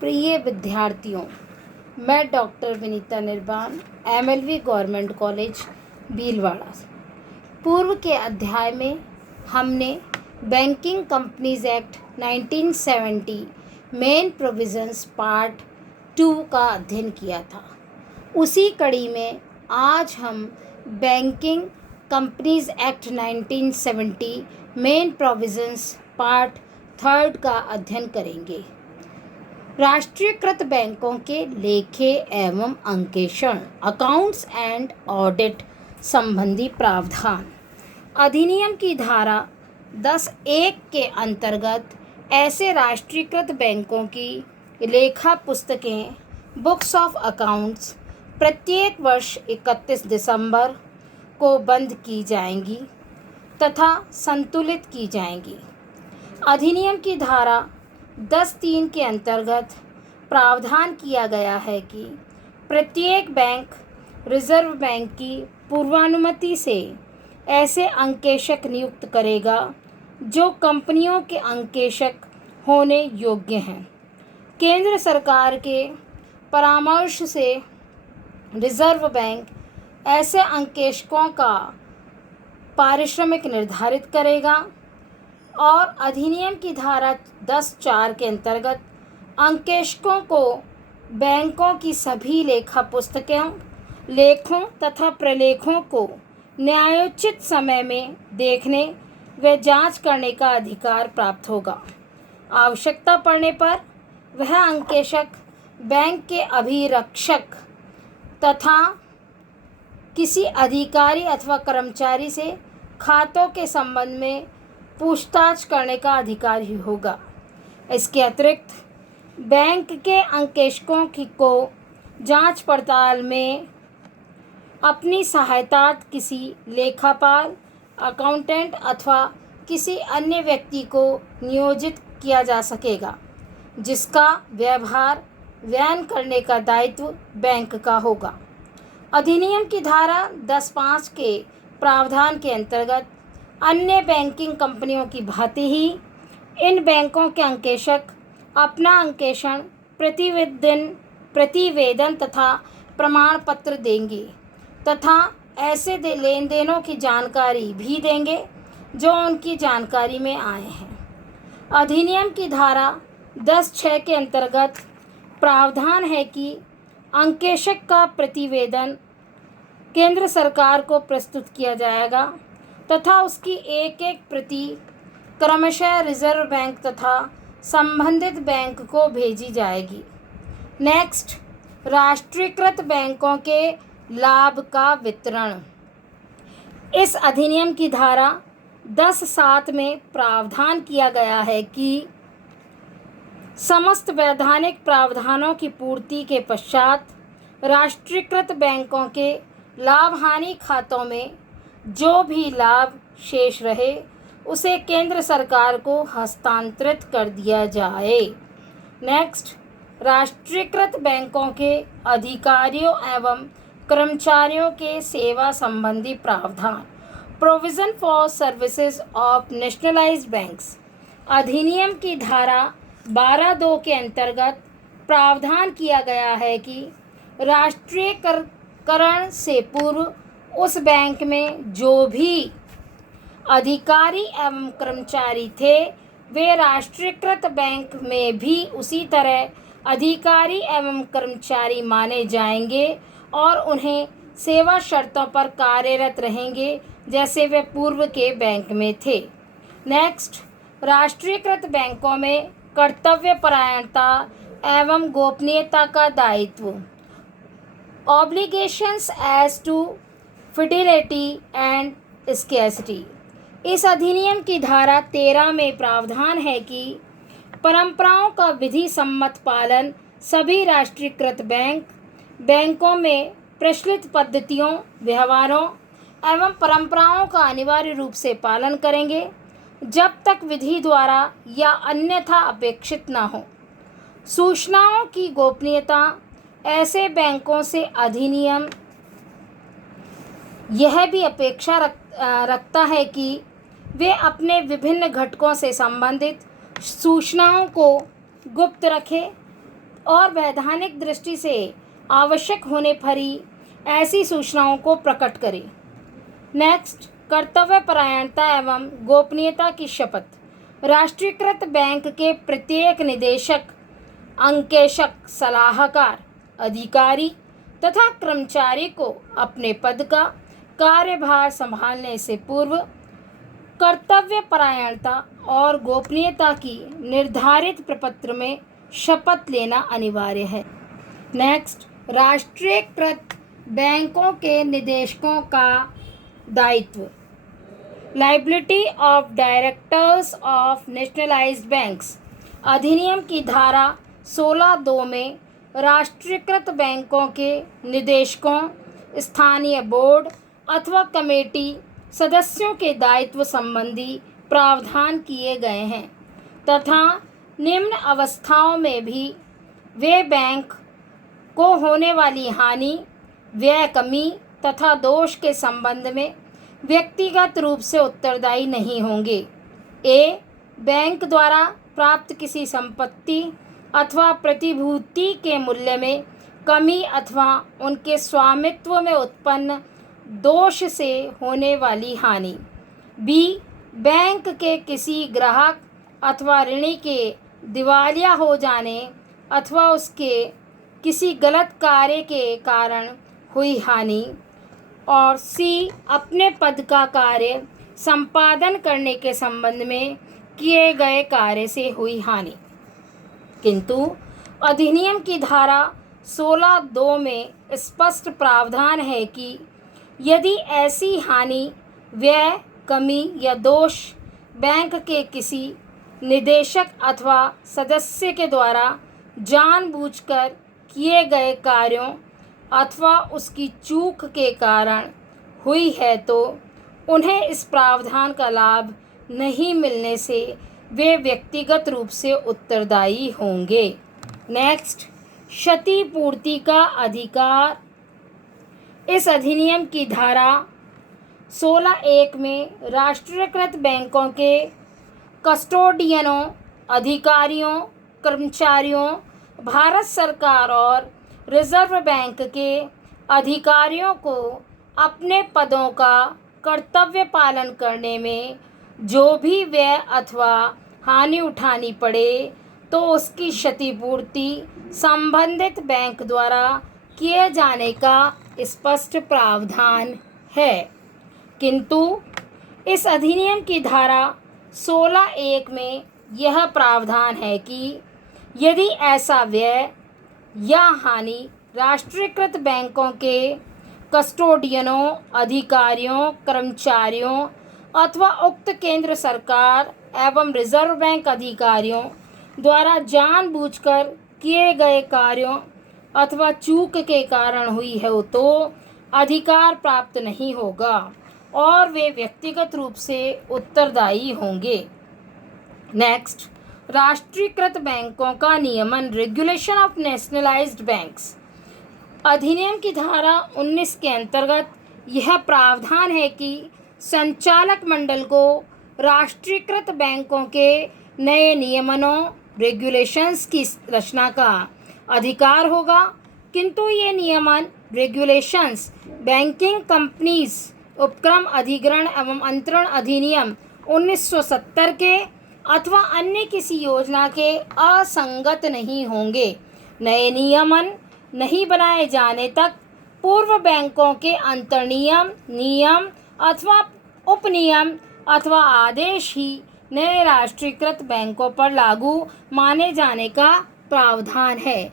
प्रिय विद्यार्थियों, मैं डॉक्टर विनीता निर्वाण, एमएलवी गवर्नमेंट कॉलेज भीलवाड़ा। पूर्व के अध्याय में हमने banking companies act 1970 main provisions part 2 का अध्ययन किया था। उसी कड़ी में आज हम banking companies act 1970 main provisions part 3 का अध्ययन करेंगे। राष्ट्रीयकृत बैंकों के लेखे एवं अंकेक्षण, अकाउंट्स एंड ऑडिट संबंधी प्रावधान। अधिनियम की धारा 10(1) के अंतर्गत ऐसे राष्ट्रीयकृत बैंकों की लेखा पुस्तकें बुक्स ऑफ अकाउंट्स प्रत्येक वर्ष 31 दिसंबर को बंद की जाएंगी तथा संतुलित की जाएंगी। अधिनियम की धारा 10(3) के अंतर्गत प्रावधान किया गया है कि प्रत्येक बैंक रिजर्व बैंक की पूर्वानुमति से ऐसे अंकेक्षक नियुक्त करेगा जो कंपनियों के अंकेक्षक होने योग्य हैं। केंद्र सरकार के परामर्श से रिजर्व बैंक ऐसे अंकेक्षकों का पारिश्रमिक निर्धारित करेगा और अधिनियम की धारा 10(4) के अंतर्गत अंकेक्षकों को बैंकों की सभी लेखा पुस्तकों, लेखों तथा प्रलेखों को न्यायोचित समय में देखने व जांच करने का अधिकार प्राप्त होगा। आवश्यकता पड़ने पर वह अंकेक्षक बैंक के अभिरक्षक तथा किसी अधिकारी अथवा कर्मचारी से खातों के संबंध में पूछताछ करने का अधिकारी होगा। इसके अतिरिक्त बैंक के अंकेक्षकों को जांच पड़ताल में अपनी सहायता किसी लेखापाल, अकाउंटेंट अथवा किसी अन्य व्यक्ति को नियोजित किया जा सकेगा, जिसका व्यवहार वहन करने का दायित्व बैंक का होगा। अधिनियम की धारा 10(5) के प्रावधान के अंतर्गत अन्य बैंकिंग कंपनियों की भांति ही इन बैंकों के अंकेक्षक अपना अंकेक्षण प्रतिवेदन तथा प्रमाण पत्र देंगे तथा ऐसे लेन देनों की जानकारी भी देंगे जो उनकी जानकारी में आए हैं। अधिनियम की धारा 10(6) के अंतर्गत प्रावधान है कि अंकेक्षक का प्रतिवेदन केंद्र सरकार को प्रस्तुत किया जाएगा तथा उसकी एक एक प्रति क्रमशः रिजर्व बैंक तथा संबंधित बैंक को भेजी जाएगी। नेक्स्ट, राष्ट्रीयकृत बैंकों के लाभ का वितरण। इस अधिनियम की धारा 10(7) में प्रावधान किया गया है कि समस्त वैधानिक प्रावधानों की पूर्ति के पश्चात राष्ट्रीयकृत बैंकों के लाभ हानि खातों में जो भी लाभ शेष रहे उसे केंद्र सरकार को हस्तांतरित कर दिया जाए। नेक्स्ट, राष्ट्रीयकृत बैंकों के अधिकारियों एवं कर्मचारियों के सेवा संबंधी प्रावधान। Provision for services of nationalised banks. अधिनियम की धारा 12(2) के अंतर्गत प्रावधान किया गया है कि राष्ट्रीयकरण से पूर्व उस बैंक में जो भी अधिकारी एवं कर्मचारी थे वे राष्ट्रीयकृत बैंक में भी उसी तरह अधिकारी एवं कर्मचारी माने जाएंगे और उन्हें सेवा शर्तों पर कार्यरत रहेंगे जैसे वे पूर्व के बैंक में थे। नेक्स्ट, राष्ट्रीयकृत बैंकों में कर्तव्यपरायणता एवं गोपनीयता का दायित्व। Obligations as to fidelity and scarcity. इस अधिनियम की धारा 13 में प्रावधान है कि परंपराओं का विधि सम्मत पालन सभी राष्ट्रीयकृत बैंकों में प्रचलित पद्धतियों, व्यवहारों एवं परंपराओं का अनिवार्य रूप से पालन करेंगे जब तक विधि द्वारा या अन्यथा अपेक्षित न हो। सूचनाओं की गोपनीयता। ऐसे बैंकों से अधिनियम यह भी अपेक्षा रखता है कि वे अपने विभिन्न घटकों से संबंधित सूचनाओं को गुप्त रखें और वैधानिक दृष्टि से आवश्यक होने पर ही ऐसी सूचनाओं को प्रकट करें। नेक्स्ट, कर्तव्यपरायणता एवं गोपनीयता की शपथ। राष्ट्रीयकृत बैंक के प्रत्येक निदेशक, अंकेशक, सलाहकार, अधिकारी तथा कर्मचारी को अपने पद का कार्यभार संभालने से पूर्व कर्तव्यपरायणता और गोपनीयता की निर्धारित प्रपत्र में शपथ लेना अनिवार्य है। नेक्स्ट, राष्ट्रीयकृत बैंकों के निदेशकों का दायित्व। Liability of directors of nationalised banks अधिनियम की धारा 16(2) में राष्ट्रीयकृत बैंकों के निदेशकों, स्थानीय बोर्ड अथवा कमेटी सदस्यों के दायित्व संबंधी प्रावधान किए गए हैं तथा निम्न अवस्थाओं में भी वे बैंक को होने वाली हानि, व्यय, कमी तथा दोष के संबंध में व्यक्तिगत रूप से उत्तरदायी नहीं होंगे। ए, बैंक द्वारा प्राप्त किसी संपत्ति अथवा प्रतिभूति के मूल्य में कमी अथवा उनके स्वामित्व में उत्पन्न दोष से होने वाली हानि। बी, बैंक के किसी ग्राहक अथवा ऋणी के दिवालिया हो जाने अथवा उसके किसी गलत कार्य के कारण हुई हानि। और सी, अपने पद का कार्य संपादन करने के संबंध में किए गए कार्य से हुई हानि। किंतु अधिनियम की धारा 16(2) में स्पष्ट प्रावधान है कि यदि ऐसी हानि, व्यय, कमी या दोष बैंक के किसी निदेशक अथवा सदस्य के द्वारा जानबूझकर किए गए कार्यों अथवा उसकी चूक के कारण हुई है तो उन्हें इस प्रावधान का लाभ नहीं मिलने से वे व्यक्तिगत रूप से उत्तरदायी होंगे। नेक्स्ट, क्षतिपूर्ति का अधिकार। इस अधिनियम की धारा 16(1) में राष्ट्रीयकृत बैंकों के कस्टोडियनों, अधिकारियों, कर्मचारियों, भारत सरकार और रिजर्व बैंक के अधिकारियों को अपने पदों का कर्तव्य पालन करने में जो भी व्यय अथवा हानि उठानी पड़े तो उसकी क्षतिपूर्ति संबंधित बैंक द्वारा किए जाने का स्पष्ट प्रावधान है। किंतु इस अधिनियम की धारा 16(1) में यह प्रावधान है कि यदि ऐसा व्यय या हानि राष्ट्रीयकृत बैंकों के कस्टोडियनों, अधिकारियों, कर्मचारियों अथवा उक्त केंद्र सरकार एवं रिजर्व बैंक अधिकारियों द्वारा जानबूझकर किए गए कार्यों अथवा चूक के कारण हुई है तो अधिकार प्राप्त नहीं होगा और वे व्यक्तिगत रूप से उत्तरदायी होंगे। नेक्स्ट, राष्ट्रीयकृत बैंकों का नियमन। रेगुलेशन ऑफ नेशनलाइज्ड बैंक्स अधिनियम की धारा 19 के अंतर्गत यह प्रावधान है कि संचालक मंडल को राष्ट्रीयकृत बैंकों के नए नियमनों, रेगुलेशंस की रचना का अधिकार होगा। किंतु ये नियमन, रेगुलेशंस बैंकिंग कंपनीज उपक्रम अधिग्रहण एवं अंतरण अधिनियम 1970 के अथवा अन्य किसी योजना के असंगत नहीं होंगे। नए नियमन नहीं बनाए जाने तक पूर्व बैंकों के अंतर्नियम, नियम अथवा उपनियम अथवा आदेश ही नए राष्ट्रीयकृत बैंकों पर लागू माने जाने का प्रावधान है।